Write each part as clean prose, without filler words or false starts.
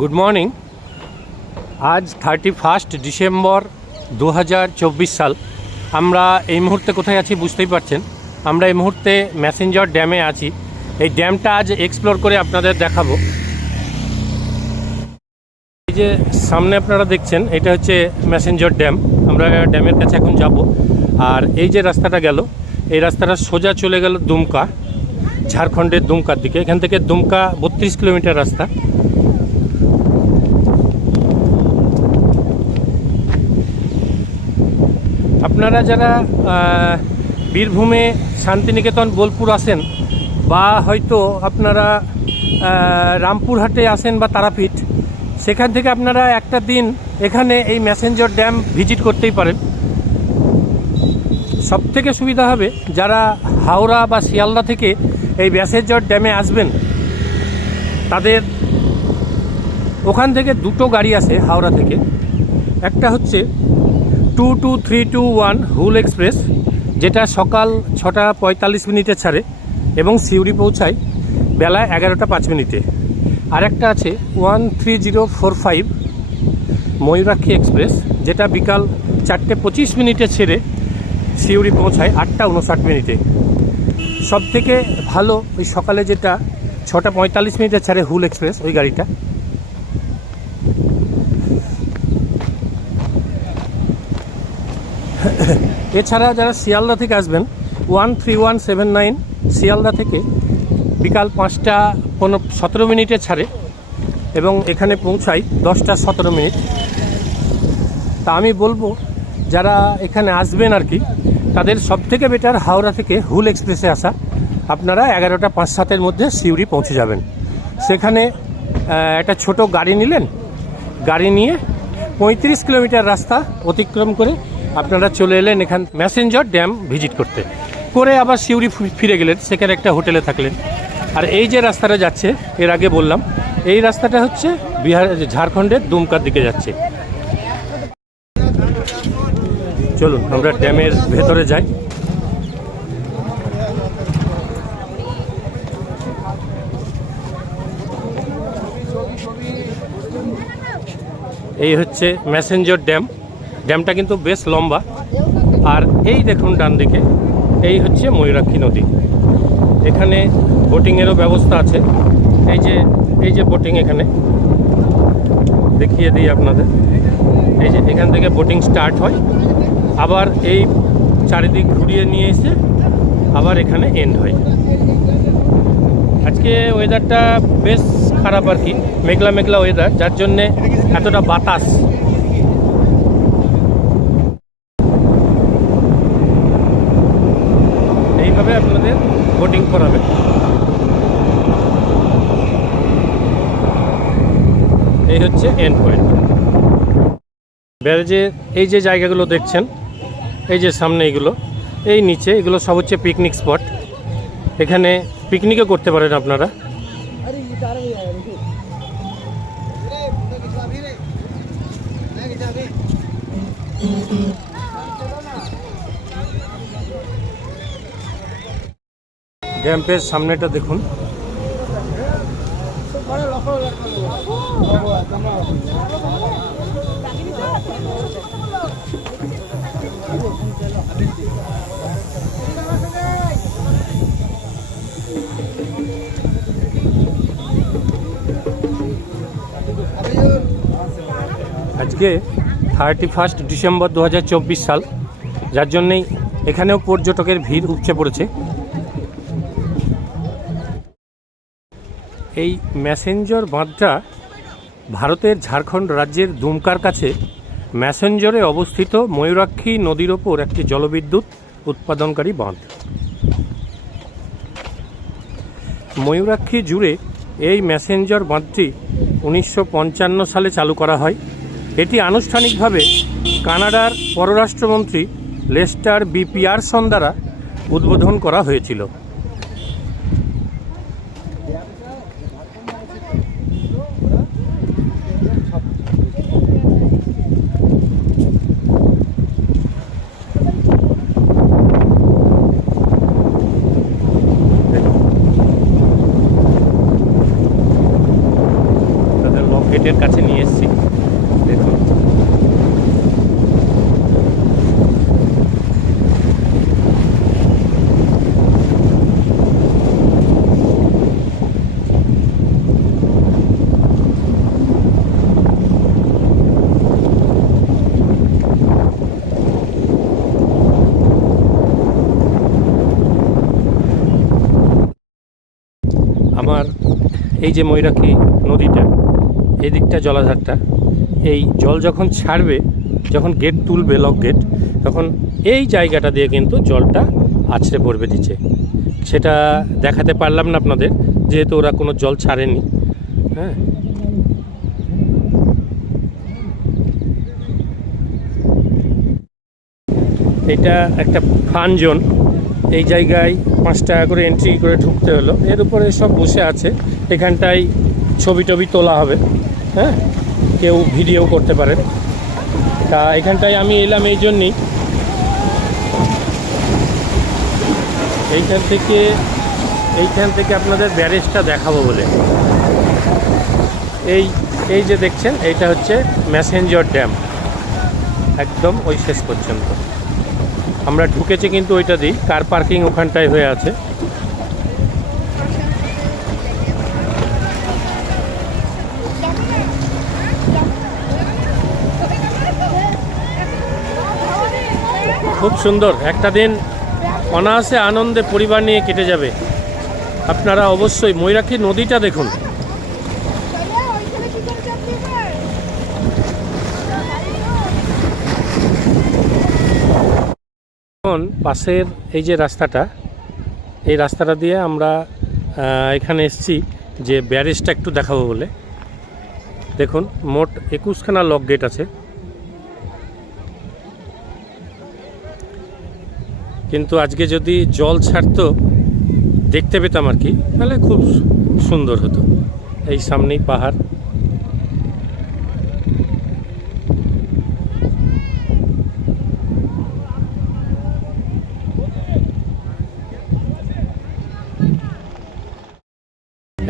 Good morning. আজ 31 December 2024 সাল। আমরা এই মুহূর্তে কোথায় আছি বুঝতেই পারছেন। আমরা এই মুহূর্তে ম্যাসেঞ্জার ড্যামে আছি। এই ড্যামটা আজ এক্সপ্লোর করে আপনাদের দেখাবো। এই যে সামনে আপনারা দেখছেন, এটা হচ্ছে ম্যাসেঞ্জার ড্যাম। আমরা ড্যামের কাছে এখন যাব। আর এই যে রাস্তাটা গেল, এই রাস্তাটা সোজা চলে গেল দুমকা, ঝাড়খণ্ডের দুমকার দিকে। এখান থেকে দুমকা 32 কিলোমিটার রাস্তা। আপনারা যারা বীরভূমে শান্তিনিকেতন বোলপুর আসেন, বা হয়তো আপনারা রামপুরহাটে আসেন বা তারাপীঠ, সেখান থেকে আপনারা একটা দিন এখানে এই ম্যাসেঞ্জার ড্যাম ভিজিট করতেই পারেন। সবথেকে সুবিধা হবে যারা হাওড়া বা শিয়ালদা থেকে এই ম্যাসেঞ্জার ড্যামে আসবেন, তাদের ওখান থেকে দুটো গাড়ি আসে হাওড়া থেকে। একটা হচ্ছে 22321 হুল এক্সপ্রেস, যেটা সকাল 6:45 ছাড়ে এবং সিউড়ি পৌঁছায় বেলা 11:05। আর একটা আছে 13045 ময়ূরাক্ষী এক্সপ্রেস, যেটা বিকাল 4:25 ছেড়ে সিউড়ি পৌঁছায় 8:59। সব থেকে ভালো ওই সকালে যেটা 6:45 ছাড়ে হুল এক্সপ্রেস, ওই গাড়িটা। এছাড়া যারা শিয়ালদা থেকে আসবেন, 13179 শিয়ালদা থেকে বিকাল 5:17 ছাড়ে এবং এখানে পৌঁছায় 10:17। তা আমি বলবো যারা এখানে আসবেন আর কি, তাদের সবথেকে বেটার হাওড়া থেকে হুল এক্সপ্রেসে আসা। আপনারা 11:05-7 মধ্যে সিউড়ি পৌঁছে যাবেন। সেখানে একটা ছোট গাড়ি নিলেন, গাড়ি নিয়ে 35 কিলোমিটার রাস্তা অতিক্রম করে আপনারা চলে এলেন এখান ম্যাসেঞ্জার ড্যাম ভিজিট করতে। করে আবার সিউড়ি ফিরে গেলেন, সেখানে একটা হোটেলে থাকলেন। আর এই যে রাস্তাটা যাচ্ছে, এর আগে বললাম, এই রাস্তাটা হচ্ছে ঝাড়খণ্ডের দুমকার দিকে যাচ্ছে। চলুন আমরা ড্যামের ভেতরে যাই। এই হচ্ছে ম্যাসেঞ্জার ড্যাম। ড্যামটা কিন্তু বেশ লম্বা। আর এই দেখুন ডান দিকে, এই হচ্ছে ময়ূরাক্ষী নদী। এখানে বোটিংয়েরও ব্যবস্থা আছে। এই যে বোটিং, এখানে দেখিয়ে দিই আপনাদের। এই যে এখান থেকে বোটিং স্টার্ট হয়, আবার এই চারিদিক ঘুরিয়ে নিয়ে এসে আবার এখানে এন্ড হয়। আজকে ওয়েদারটা বেশ খারাপ আর কি, মেঘলা মেঘলা ওয়েদার, যার জন্যে এতটা বাতাস। এইভাবে আপনাদের বোটিং করাবে। এই হচ্ছে এন্ড পয়েন্ট। ব্যারেজে এই যে জায়গাগুলো দেখছেন, এই যে সামনে এগুলো, এই নিচে এগুলো সব হচ্ছে পিকনিক স্পট। এখানে পিকনিকও করতে পারেন আপনারা। ড্যাম্পের সামনেটা দেখুন। আজকে 31 ডিসেম্বর 2024 সাল, যার জন্যেই এখানেও পর্যটকের ভিড় উপচে পড়েছে। এই ম্যাসেঞ্জার বাঁধটা ভারতের ঝাড়খণ্ড রাজ্যের দুমকার কাছে ম্যাসেঞ্জারে অবস্থিত ময়ূরাক্ষী নদীর ওপর একটি জলবিদ্যুৎ উৎপাদনকারী বাঁধ। ময়ূরাক্ষী জুড়ে এই ম্যাসেঞ্জার বাঁধটি 1955 সালে চালু করা হয়। এটি আনুষ্ঠানিকভাবে কানাডার পররাষ্ট্রমন্ত্রী লেস্টার বি পিয়ারসন দ্বারা উদ্বোধন করা হয়েছিল। আমার এই যে ময়ূরাক্ষী নদীটা, এই দিকটা জলাধারটা, এই জল যখন ছাড়বে, যখন গেট তুলবে লক গেট, তখন এই জায়গাটা দিয়ে কিন্তু জলটা আছড়ে পড়বে নিচে। সেটা দেখাতে পারলাম না আপনাদের, যেহেতু ওরা কোনো জল ছাড়েনি। হ্যাঁ, এটা একটা ফান জোন। এই জায়গায় 5 টাকা করে এন্ট্রি করে ঢুকতে হলো। এর উপরে সব বসে আছে, এখানটায় ছবি টবি তোলা হবে। হ্যাঁ, কেউ ভিডিও করতে পারেন। তা এখানটায় আমি এলাম এই জন্যই, এইখান থেকে আপনাদের ব্যারেজটা দেখাবো বলে। এই যে দেখছেন, এইটা হচ্ছে ম্যাসেঞ্জর ড্যাম, একদম ওই শেষ পর্যন্ত। আমরা ঢুকেছি কিন্তু ওইটা দিই, কার পার্কিং ওখানটায় হয়ে আছে। খুব সুন্দর একটা দিন, অনায়াসে আনন্দে পরিবার নিয়ে কেটে যাবে। আপনারা অবশ্যই ময়ূরাক্ষী নদীটা দেখুন। এখন পাশের এই যে রাস্তাটা, এই রাস্তাটা দিয়ে আমরা এখানে এসেছি যে ব্যারেজটা একটু দেখাবো বলে। দেখুন, মোট 21খানা লক গেট আছে, কিন্তু আজকে যদি জল ছাড়তো দেখতে পেতাম আর কি, তাহলে খুব সুন্দর হতো। এই সামনেই পাহাড়।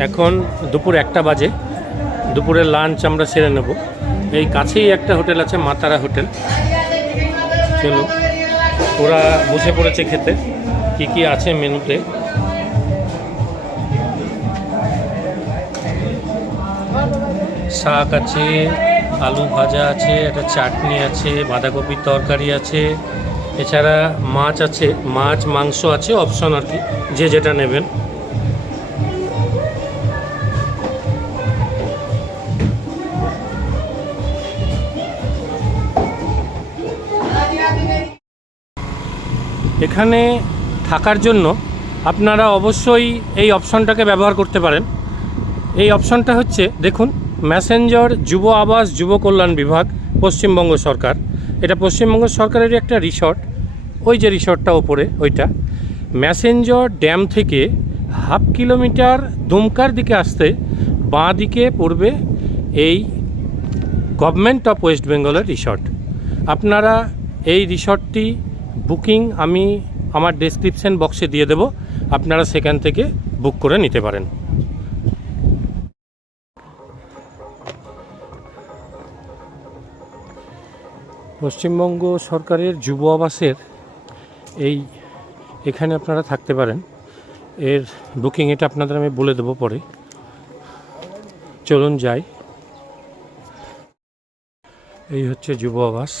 এখন দুপুর 1টা বাজে, দুপুরের লাঞ্চ আমরা সেরে নেব। এই কাছেই একটা হোটেল আছে, মা তারা হোটেল। চলো, ওরা বসে পড়েছে খেতে। কি কি আছে মেনুতে? শাক আছে, আলু ভাজা আছে, একটা চাটনি আছে, বাঁধাকপির তরকারি আছে, এছাড়া মাছ আছে, মাছ মাংস আছে, অপশন আর কি, যে যেটা নেবেন। এখানে থাকার জন্য আপনারা অবশ্যই এই অপশনটাকে ব্যবহার করতে পারেন। এই অপশনটা হচ্ছে, দেখুন, ম্যাসেঞ্জর যুব আবাস যুব কল্যাণ বিভাগ, পশ্চিমবঙ্গ সরকার। এটা পশ্চিমবঙ্গ সরকারেরই একটা রিসর্ট। ওই যে রিসর্টটা ওপরে, ওইটা ম্যাসেঞ্জর ড্যাম থেকে 1/2 কিলোমিটার দুমকার দিকে আসতে বাঁ দিকে পড়বে এই গভর্নমেন্ট অফ ওয়েস্ট বেঙ্গলের রিসর্ট। আপনারা এই রিসর্টটি বুকিং আমি আমার ডেসক্রিপশন বক্সে দিয়ে দেব, আপনারা সেখান থেকে বুক করে নিতে পারেন। পশ্চিমবঙ্গ সরকারের যুব আবাসের এখানে আপনারা থাকতে পারেন। এর বুকিং এটা আপনাদের আমি বলে দেবো পরে। চলুন যাই। এই হচ্ছে যুব আবাস।